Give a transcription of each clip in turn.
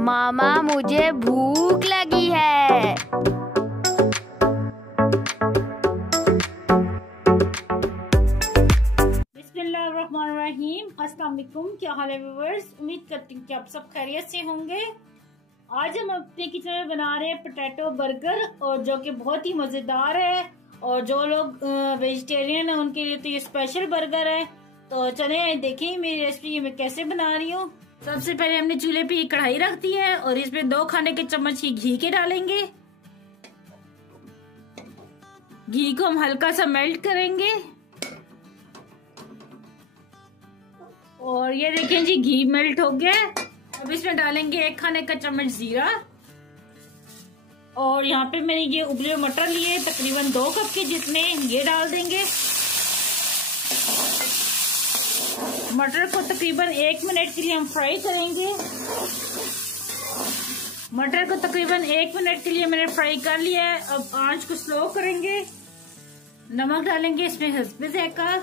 मामा मुझे भूख लगी है। बिस्मिल्लाहिर्रहमानिर्रहीम। अस्सलाम वालेकुम। क्या हाल है व्यूअर्स? उम्मीद करती हूँ कि आप सब खैरियत से होंगे। आज हम अपने किचन में बना रहे हैं पोटैटो बर्गर, और जो कि बहुत ही मज़ेदार है। और जो लोग वेजिटेरियन है उनके लिए तो ये स्पेशल बर्गर है। तो चले देखें मेरी रेसिपी मैं कैसे बना रही हूँ। सबसे पहले हमने चूल्हे पे कढ़ाई रख दी है और इसमें 2 खाने के चम्मच ही घी के डालेंगे। घी को हम हल्का सा मेल्ट करेंगे। और ये देखें जी, घी मेल्ट हो गया। अब इसमें डालेंगे 1 खाने का चम्मच जीरा। और यहाँ पे मैंने ये उबले मटर लिए तकरीबन 2 कप के जितने, ये डाल देंगे। मटर को तकरीबन 1 मिनट के लिए हम फ्राई करेंगे। मटर को तकरीबन 1 मिनट के लिए मैंने फ्राई कर लिया है। अब आंच को स्लो करेंगे। नमक डालेंगे इसमें हस्बे ज़ायका।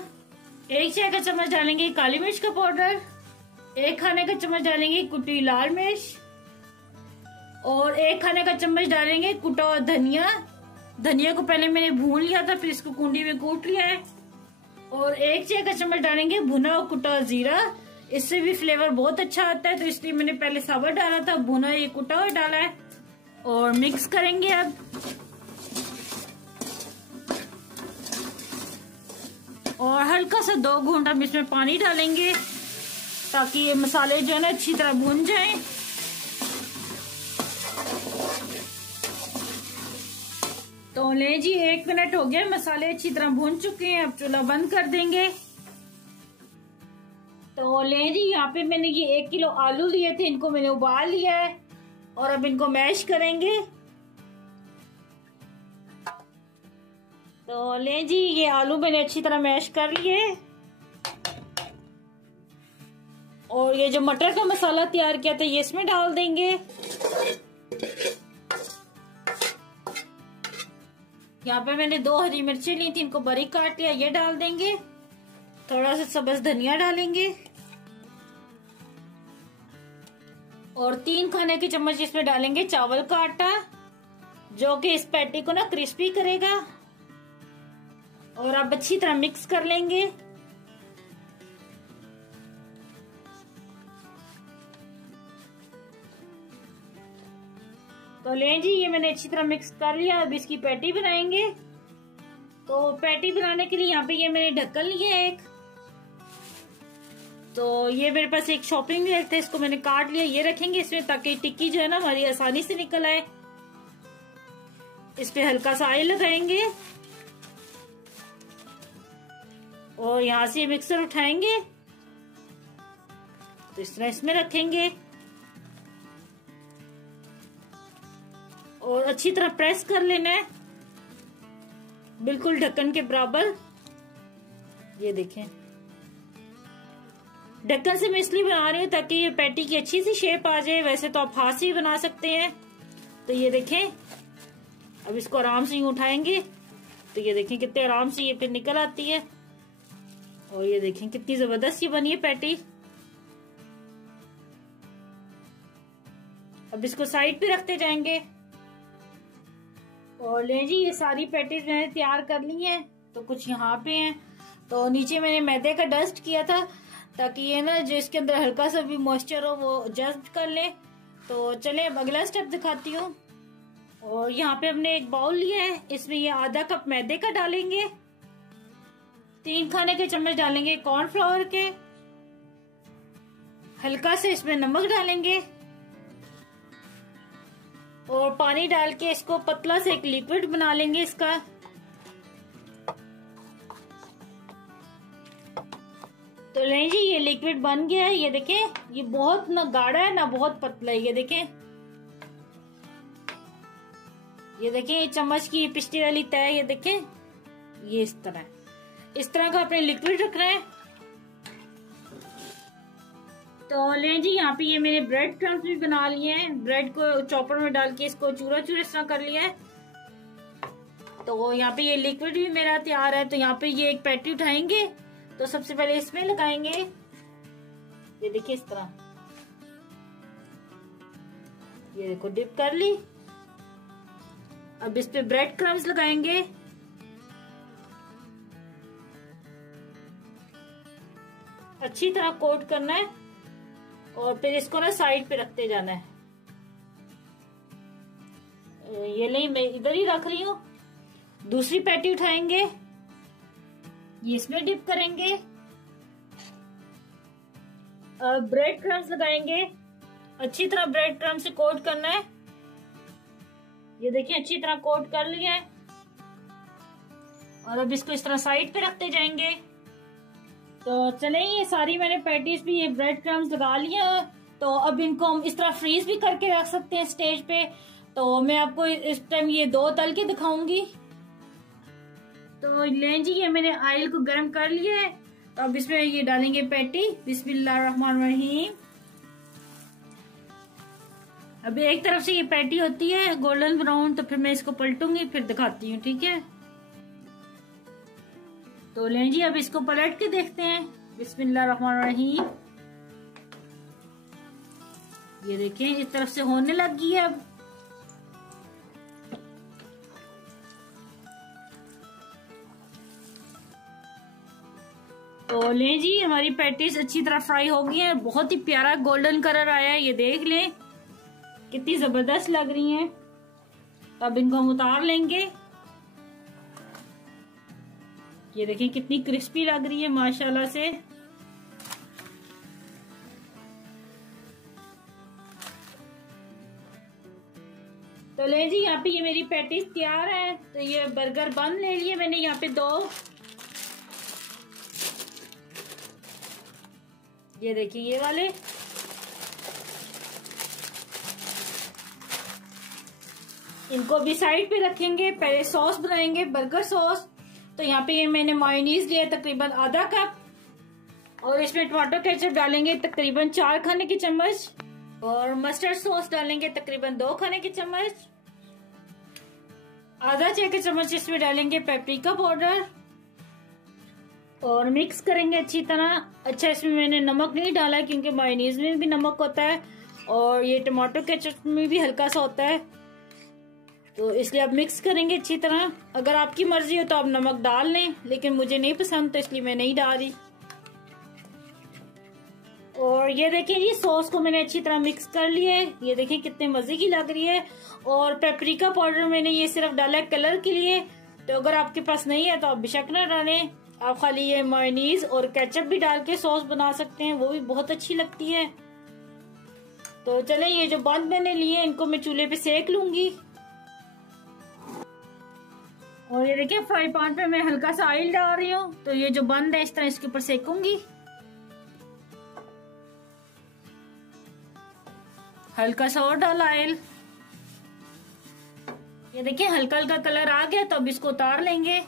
1 चाय का चम्मच डालेंगे काली मिर्च का पाउडर। 1 खाने का चम्मच डालेंगे कुटी लाल मिर्च। और 1 खाने का चम्मच डालेंगे कुटा हुआ धनिया। धनिया को पहले मैंने भून लिया था, फिर इसको कुंडी में कूट लिया है। और 1 चाय का चम्मच डालेंगे भुना और कुटा हुआ जीरा। इससे भी फ्लेवर बहुत अच्छा आता है, तो इसलिए मैंने पहले साबुत डाला था, भुना ये कुटा हुआ डाला है। और मिक्स करेंगे अब। और हल्का सा 2 घूंट हम इसमें पानी डालेंगे ताकि ये मसाले जो है ना अच्छी तरह भून जाएं। तो ले जी, 1 मिनट हो गया, मसाले अच्छी तरह भून चुके हैं। अब चूल्हा बंद कर देंगे। तो ले जी, यहाँ पे मैंने ये 1 किलो आलू लिए थे, इनको मैंने उबाल लिया है। और अब इनको मैश करेंगे। तो ले जी, ये आलू मैंने अच्छी तरह मैश कर लिए। और ये जो मटर का मसाला तैयार किया था ये इसमें डाल देंगे। यहाँ पे मैंने 2 हरी मिर्ची ली थी, इनको बारीक काट लिया, ये डाल देंगे। थोड़ा सा सब्ज धनिया डालेंगे। और 3 खाने के चम्मच इसमें डालेंगे चावल का आटा, जो कि इस पैटी को ना क्रिस्पी करेगा। और अब अच्छी तरह मिक्स कर लेंगे। तो लें जी, ये मैंने अच्छी तरह मिक्स कर लिया। अब इसकी पैटी बनाएंगे। तो पैटी बनाने के लिए यहाँ पे ये मैंने ढक्कन लिया है एक। तो ये मेरे पास एक शॉपिंग ब्लेड था, इसको मैंने काट लिया। ये रखेंगे इसमें ताकि टिक्की जो है ना हमारी आसानी से निकल आए। इस पे हल्का सा ऑयल लगाएंगे। और यहाँ से मिक्सर उठाएंगे तो इस तरह इसमें रखेंगे। और अच्छी तरह प्रेस कर लेना है, बिल्कुल ढक्कन के बराबर। ये देखें, ढक्कन से मैं इसलिए बना रही हूँ ताकि ये पैटी की अच्छी सी शेप आ जाए। वैसे तो आप हाथ से भी बना सकते हैं। तो ये देखें, अब इसको आराम से यूं उठाएंगे तो ये देखें कितने आराम से ये फिर निकल आती है। और ये देखें कितनी जबरदस्त ये बनी है पैटी। अब इसको साइड पे रखते जाएंगे। और ले जी, ये सारी पैटीज मैंने तैयार कर ली हैं। तो कुछ यहाँ पे हैं। तो नीचे मैंने मैदे का डस्ट किया था ताकि ये ना जो इसके अंदर हल्का सा भी मॉइस्चर हो वो जस्ट कर ले। तो चले अब अगला स्टेप दिखाती हूँ। और यहाँ पे हमने एक बाउल लिया है, इसमें ये आधा कप मैदे का डालेंगे। 3 खाने के चम्मच डालेंगे कॉर्नफ्लावर के। हल्का से इसमें नमक डालेंगे। और पानी डाल के इसको पतला से एक लिक्विड बना लेंगे इसका। तो लें जी, ये लिक्विड बन गया है। ये देखें, ये बहुत ना गाढ़ा है ना बहुत पतला है। ये देखें, ये देखें, ये चम्मच की पिछली वाली तय, ये देखें, ये इस तरह का अपने लिक्विड रखना है। तो लें जी, यहाँ पे ये मैंने ब्रेड क्रम्स भी बना लिए हैं। ब्रेड को चॉपर में डाल के इसको चूरा चूरा इस तरह कर लिया है। तो यहाँ पे ये लिक्विड भी मेरा तैयार है। तो यहाँ पे ये एक पैटी उठाएंगे। तो सबसे पहले इसमें लगाएंगे, ये देखिए इस तरह। ये देखो डिप कर ली। अब इस पे ब्रेड क्रम्स लगाएंगे। अच्छी तरह कोट करना है और फिर इसको ना साइड पे रखते जाना है। ये नहीं, मैं इधर ही रख रही हूँ। दूसरी पैटी उठाएंगे, ये इसमें डिप करेंगे। ब्रेड क्रम्स लगाएंगे। अच्छी तरह ब्रेड क्रम्स से कोट करना है। ये देखिए अच्छी तरह कोट कर लिया है। और अब इसको इस तरह साइड पे रखते जाएंगे। तो चले, ये सारी मैंने पैटीज भी ये ब्रेड क्रम्स लगा लिया। तो अब इनको हम इस तरह फ्रीज भी करके रख सकते हैं स्टेज पे। तो मैं आपको इस टाइम ये 2 तल के दिखाऊंगी। तो लें जी, ये मैंने ऑयल को गर्म कर लिया है। तो अब इसमें ये डालेंगे पैटी। बिस्मिल्लाहिर्रहमानिर्रहीम। अब एक तरफ से ये पैटी होती है गोल्डन ब्राउन, तो फिर मैं इसको पलटूंगी, फिर दिखाती हूँ, ठीक है। तो लें जी, अब इसको पलट के देखते हैं। बिस्मिल्लाहिर्रहमानिर्रहीम। ये देखें इस तरफ से होने लगी है। अब तो लें जी, हमारी पैटीज अच्छी तरह फ्राई हो गई है। बहुत ही प्यारा गोल्डन कलर आया है, ये देख लें कितनी जबरदस्त लग रही हैं। अब इनको हम उतार लेंगे। ये देखें कितनी क्रिस्पी लग रही है माशाल्लाह से। तो ले जी, यहाँ पे ये मेरी पैटीज तैयार है। तो ये बर्गर बन ले लिए मैंने यहाँ पे 2। ये देखिए ये वाले। इनको भी साइड पे रखेंगे। पहले सॉस बनाएंगे, बर्गर सॉस। तो यहाँ पे ये मैंने मायोनीज लिया तकरीबन आधा कप। और इसमें टमाटो केचप डालेंगे तकरीबन 4 खाने की चम्मच। और मस्टर्ड सॉस डालेंगे तकरीबन 2 खाने की चम्मच। आधा चाय का चम्मच इसमें डालेंगे पेपरिका पाउडर। और मिक्स करेंगे अच्छी तरह। अच्छा, इसमें मैंने नमक नहीं डाला क्योंकि मायोनीज में भी नमक होता है और ये टमाटो केचप में भी हल्का सा होता है, तो इसलिए आप मिक्स करेंगे अच्छी तरह। अगर आपकी मर्जी हो तो आप नमक डाल लें, लेकिन मुझे नहीं पसंद तो इसलिए मैं नहीं डाल रही। और ये देखिए, ये सॉस को मैंने अच्छी तरह मिक्स कर लिया है। ये देखिए कितने मजे की लग रही है। और पेपरिका पाउडर मैंने ये सिर्फ डाला है कलर के लिए। तो अगर आपके पास नहीं है तो आप बेशक ना डालें। आप खाली ये मायोनीज और केचप भी डाल के सॉस बना सकते हैं, वो भी बहुत अच्छी लगती है। तो चले, ये जो बंद मैंने लिए इनको मैं चूल्हे पे सेक लूंगी। और ये देखिए फ्राई पैन पे मैं हल्का सा ऑयल डाल रही हूँ। तो ये जो बंद है इस तरह इसके ऊपर सेकूंगी। हल्का सा और डाला ऑयल। ये देखिए हल्का हल्का कलर आ गया। तो अब इसको उतार लेंगे।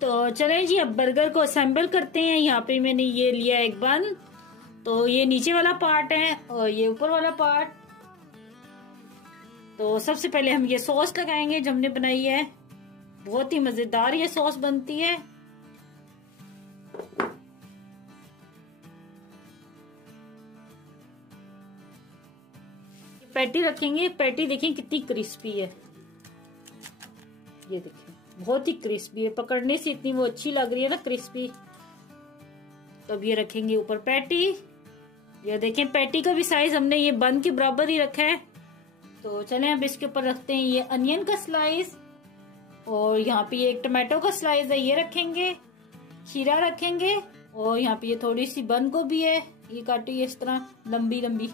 तो चलें जी, अब बर्गर को असेंबल करते हैं। यहाँ पे मैंने ये लिया एक बन। तो ये नीचे वाला पार्ट है और ये ऊपर वाला पार्ट। तो सबसे पहले हम ये सॉस लगाएंगे जो हमने बनाई है। बहुत ही मजेदार ये सॉस बनती है। पैटी रखेंगे। पैटी देखिए कितनी क्रिस्पी है। ये देखिए बहुत ही क्रिस्पी है, पकड़ने से इतनी वो अच्छी लग रही है ना क्रिस्पी। तो अब ये रखेंगे ऊपर पैटी। ये देखें पैटी का भी साइज हमने ये बन के बराबर ही रखा है। तो चलें अब इसके ऊपर रखते हैं ये अनियन का स्लाइस। और यहाँ पे ये एक टमाटो का स्लाइस है, ये रखेंगे। खीरा रखेंगे। और यहाँ पे ये थोड़ी सी बंद गोभी है, ये काटी है इस तरह लंबी लंबी।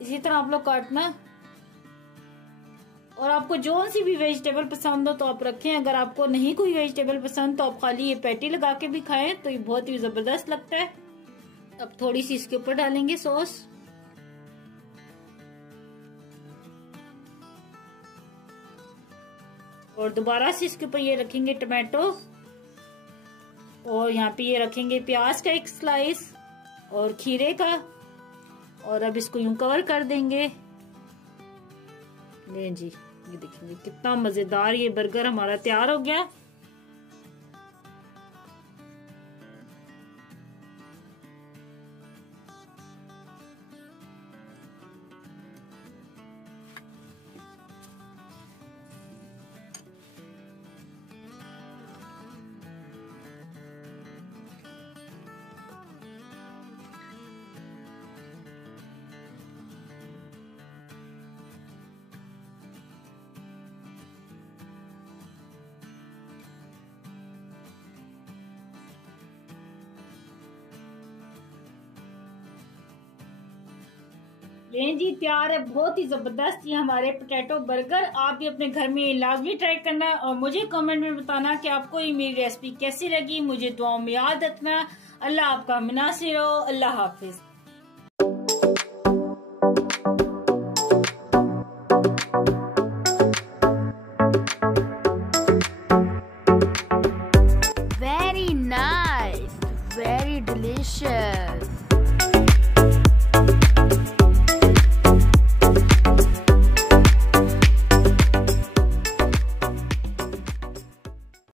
इसी तरह आप लोग काटना। और आपको जो सी भी वेजिटेबल पसंद हो तो आप रखें। अगर आपको नहीं कोई वेजिटेबल पसंद तो आप खाली ये पैटी लगा के भी खाएं, तो ये बहुत ही जबरदस्त लगता है। अब थोड़ी सी इसके ऊपर डालेंगे सॉस। और दोबारा से इसके ऊपर ये रखेंगे टमाटो। और यहाँ पे ये रखेंगे प्याज का एक स्लाइस और खीरे का। और अब इसको यूं कवर कर देंगे। ले जी, ये देखेंगे कितना मजेदार ये बर्गर हमारा तैयार हो गया। लें जी, तैयार है बहुत ही जबरदस्त ये हमारे पोटैटो बर्गर। आप भी अपने घर में लाजमी ट्राई करना और मुझे कमेंट में बताना कि आपको ये मेरी रेसिपी कैसी लगी। मुझे दुआओं में याद रखना। अल्लाह आपका मुनासिर हो। अल्लाह हाफिज।